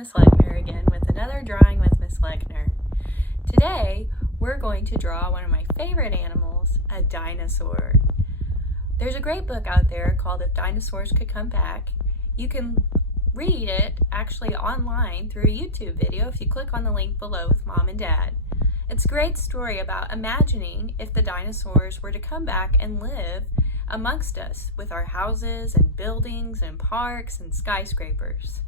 Miss Leochner again with another Drawing with Miss Leochner. Today, we're going to draw one of my favorite animals, a dinosaur. There's a great book out there called If Dinosaurs Could Come Back. You can read it actually online through a YouTube video if you click on the link below with Mom and Dad. It's a great story about imagining if the dinosaurs were to come back and live amongst us with our houses and buildings and parks and skyscrapers.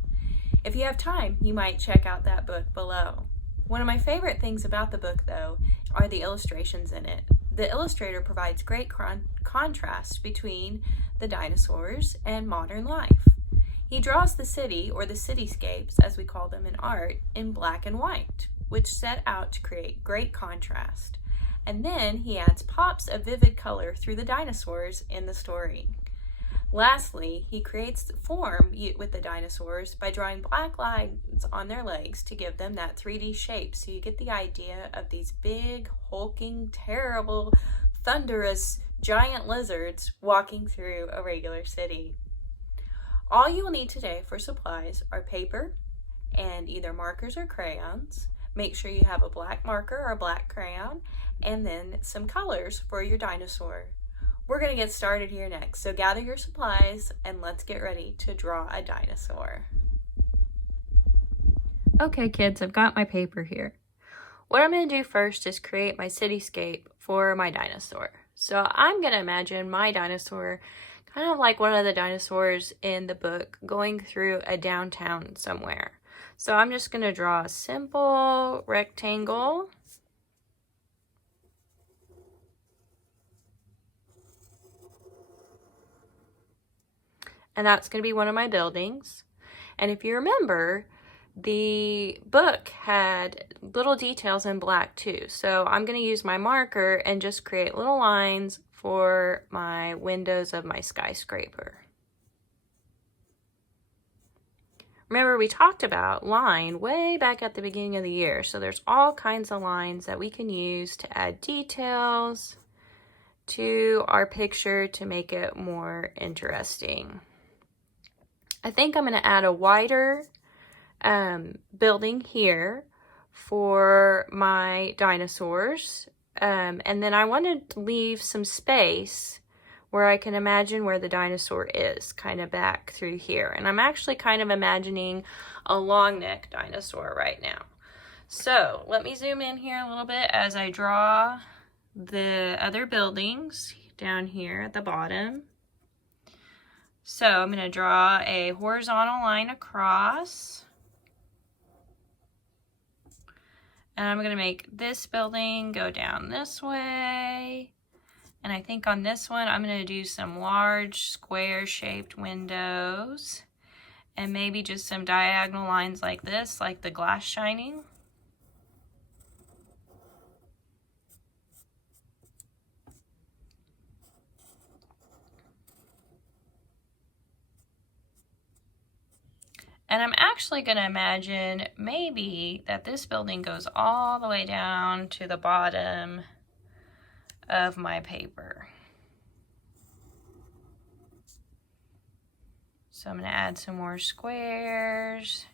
If you have time, you might check out that book below. One of my favorite things about the book, though, are the illustrations in it. The illustrator provides great contrast between the dinosaurs and modern life. He draws the city, or the cityscapes, as we call them in art, in black and white, which set out to create great contrast. And then he adds pops of vivid color through the dinosaurs in the story. Lastly, he creates form with the dinosaurs by drawing black lines on their legs to give them that 3D shape, so you get the idea of these big, hulking, terrible, thunderous, giant lizards walking through a regular city. All you will need today for supplies are paper and either markers or crayons. Make sure you have a black marker or a black crayon, and then some colors for your dinosaur. We're going to get started here next, so gather your supplies and let's get ready to draw a dinosaur. Okay kids, I've got my paper here. What I'm going to do first is create my cityscape for my dinosaur. So I'm going to imagine my dinosaur kind of like one of the dinosaurs in the book going through a downtown somewhere. So I'm just going to draw a simple rectangle. And that's going to be one of my buildings. And if you remember, the book had little details in black too. So I'm going to use my marker and just create little lines for my windows of my skyscraper. Remember, we talked about line way back at the beginning of the year. So there's all kinds of lines that we can use to add details to our picture to make it more interesting. I think I'm going to add a wider building here for my dinosaurs. And then I want to leave some space where I can imagine where the dinosaur is, kind of back through here. And I'm actually kind of imagining a long neck dinosaur right now. So let me zoom in here a little bit as I draw the other buildings down here at the bottom. So I'm going to draw a horizontal line across. And I'm going to make this building go down this way. And I think on this one, I'm going to do some large square-shaped windows. And maybe just some diagonal lines like this, like the glass shining. And I'm actually going to imagine maybe that this building goes all the way down to the bottom of my paper. So I'm going to add some more squares.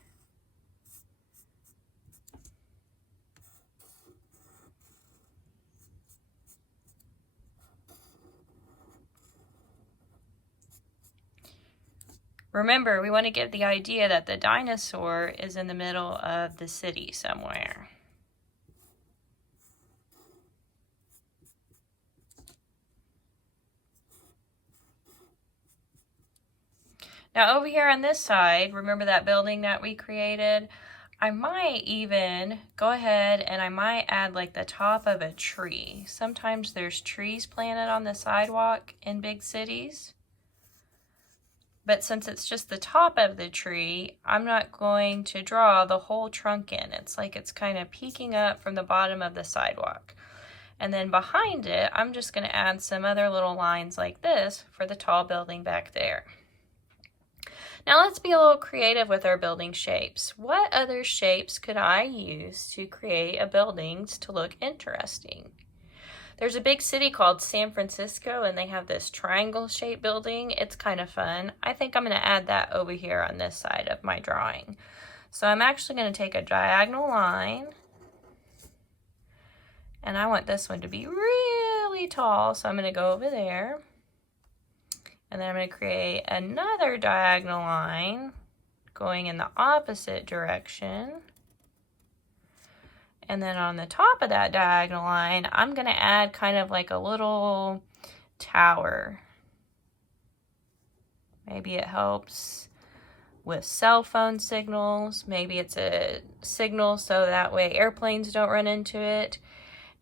Remember, we want to get the idea that the dinosaur is in the middle of the city somewhere. Now over here on this side, remember that building that we created? I might even go ahead and I might add like the top of a tree. Sometimes there's trees planted on the sidewalk in big cities. But since it's just the top of the tree, I'm not going to draw the whole trunk in. It's like it's kind of peeking up from the bottom of the sidewalk. And then behind it, I'm just going to add some other little lines like this for the tall building back there. Now let's be a little creative with our building shapes. What other shapes could I use to create a building to look interesting? There's a big city called San Francisco, and they have this triangle-shaped building. It's kind of fun. I think I'm going to add that over here on this side of my drawing. So I'm actually going to take a diagonal line, and I want this one to be really tall, so I'm going to go over there, and then I'm going to create another diagonal line going in the opposite direction. And then on the top of that diagonal line, I'm going to add kind of like a little tower. Maybe it helps with cell phone signals. Maybe it's a signal so that way airplanes don't run into it.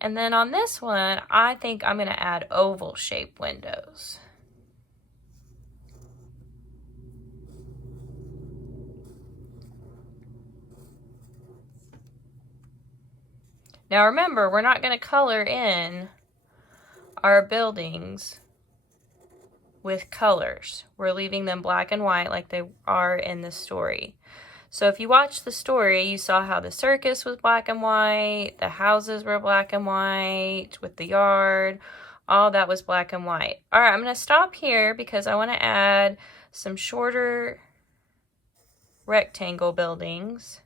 And then on this one, I think I'm going to add oval shaped windows. Now remember, we're not going to color in our buildings with colors. We're leaving them black and white like they are in the story. So if you watch the story, you saw how the circus was black and white, the houses were black and white with the yard, all that was black and white. All right, I'm going to stop here because I want to add some shorter rectangle buildings.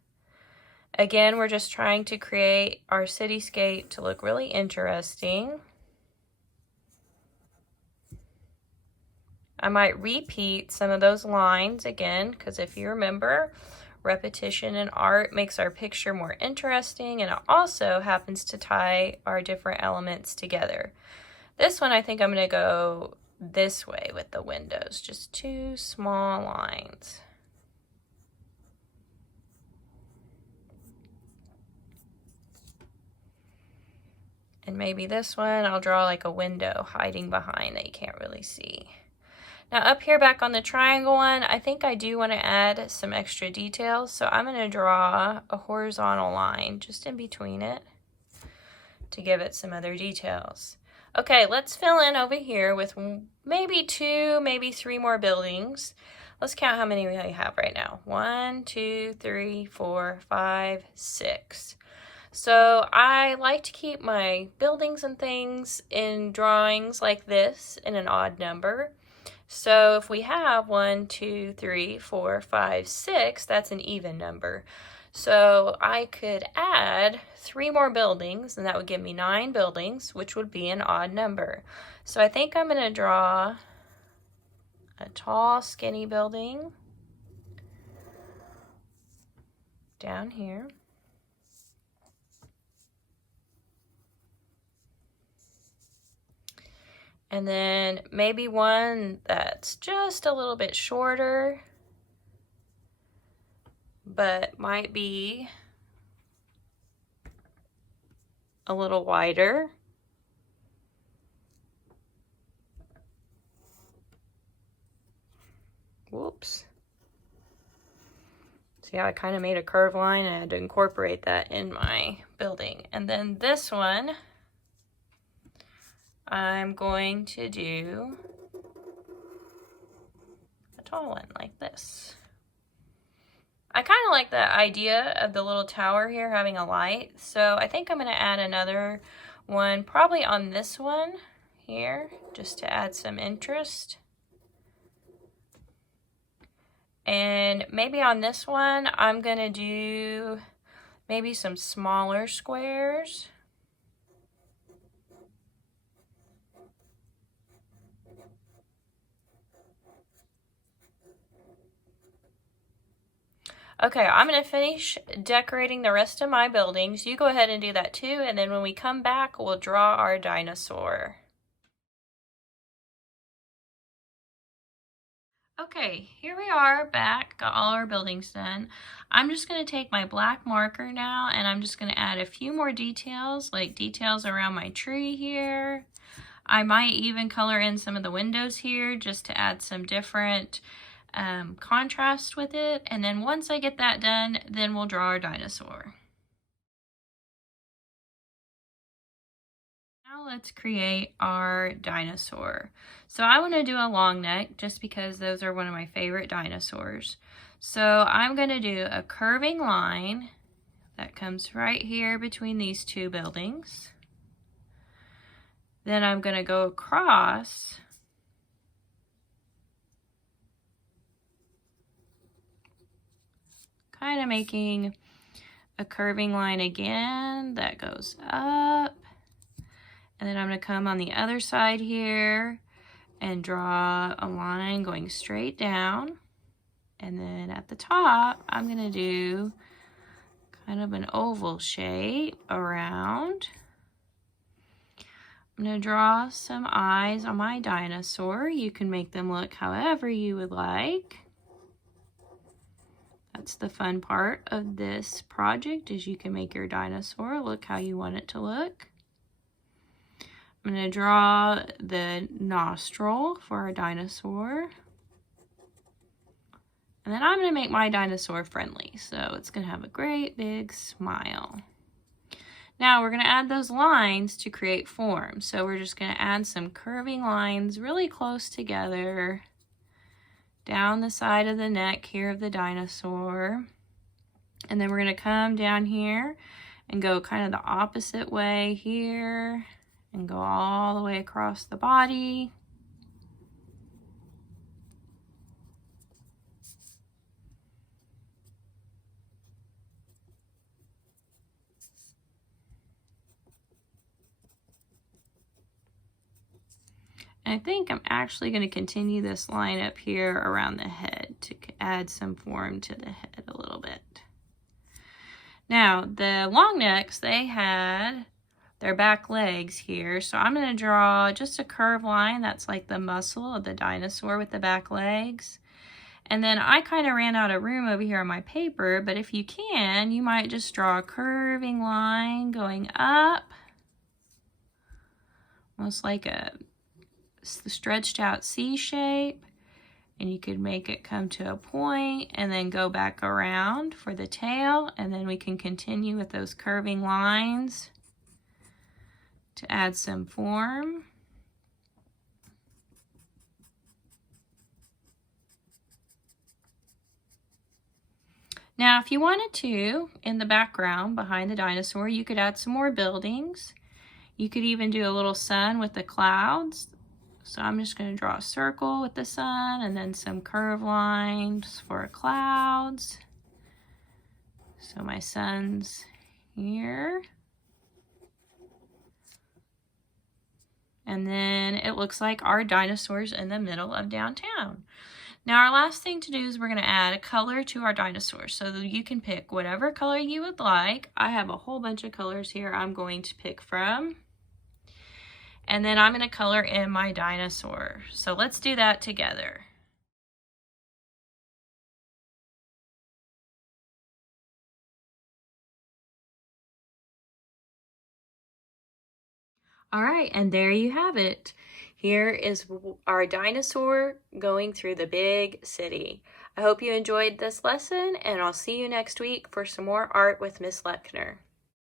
Again, we're just trying to create our cityscape to look really interesting. I might repeat some of those lines again, because if you remember, repetition in art makes our picture more interesting, and it also happens to tie our different elements together. This one, I think I'm going to go this way with the windows, just two small lines. And maybe this one, I'll draw like a window hiding behind that you can't really see. Now up here back on the triangle one, I think I do want to add some extra details. So I'm going to draw a horizontal line just in between it to give it some other details. Okay, let's fill in over here with maybe 2, maybe 3 more buildings. Let's count how many we have right now. 1, 2, 3, 4, 5, 6. So I like to keep my buildings and things in drawings like this in an odd number. So if we have 1, 2, 3, 4, 5, 6, that's an even number. So I could add 3 more buildings, and that would give me 9 buildings, which would be an odd number. So I think I'm going to draw a tall, skinny building down here. And then maybe one that's just a little bit shorter, but might be a little wider. Whoops. See how I kind of made a curved line? I had to incorporate that in my building. And then this one, I'm going to do a tall one like this. I kind of like the idea of the little tower here having a light, so I think I'm going to add another one, probably on this one here, just to add some interest. And maybe on this one, I'm going to do maybe some smaller squares. Okay, I'm going to finish decorating the rest of my buildings. You go ahead and do that too, and then when we come back, we'll draw our dinosaur. Okay, here we are back, got all our buildings done. I'm just going to take my black marker now, and I'm just going to add a few more details, like details around my tree here. I might even color in some of the windows here just to add some different contrast with it, and then once I get that done, then we'll draw our dinosaur. Now let's create our dinosaur. So I want to do a long neck just because those are one of my favorite dinosaurs. So I'm going to do a curving line that comes right here between these 2 buildings. Then I'm going to go across kind of making a curving line again that goes up. And then I'm going to come on the other side here and draw a line going straight down. And then at the top, I'm going to do kind of an oval shape around. I'm going to draw some eyes on my dinosaur. You can make them look however you would like. That's the fun part of this project, is you can make your dinosaur look how you want it to look. I'm going to draw the nostril for our dinosaur. And then I'm going to make my dinosaur friendly, so it's going to have a great big smile. Now we're going to add those lines to create form. So we're just going to add some curving lines really close together down the side of the neck here of the dinosaur. And then we're going to come down here and go kind of the opposite way here and go all the way across the body. And I think I'm actually going to continue this line up here around the head to add some form to the head a little bit. Now, the long necks, they had their back legs here. So I'm going to draw just a curved line that's like the muscle of the dinosaur with the back legs. And then I kind of ran out of room over here on my paper, but if you can, you might just draw a curving line going up, almost like a stretched out C shape, and you could make it come to a point and then go back around for the tail, and then we can continue with those curving lines to add some form. Now if you wanted to, in the background behind the dinosaur, you could add some more buildings. You could even do a little sun with the clouds. So I'm just going to draw a circle with the sun and then some curved lines for clouds. So my sun's here. And then it looks like our dinosaur's in the middle of downtown. Now our last thing to do is we're going to add a color to our dinosaur. So that you can pick whatever color you would like. I have a whole bunch of colors here I'm going to pick from. And then I'm going to color in my dinosaur. So let's do that together. All right, and there you have it. Here is our dinosaur going through the big city. I hope you enjoyed this lesson, and I'll see you next week for some more art with Miss Leochner.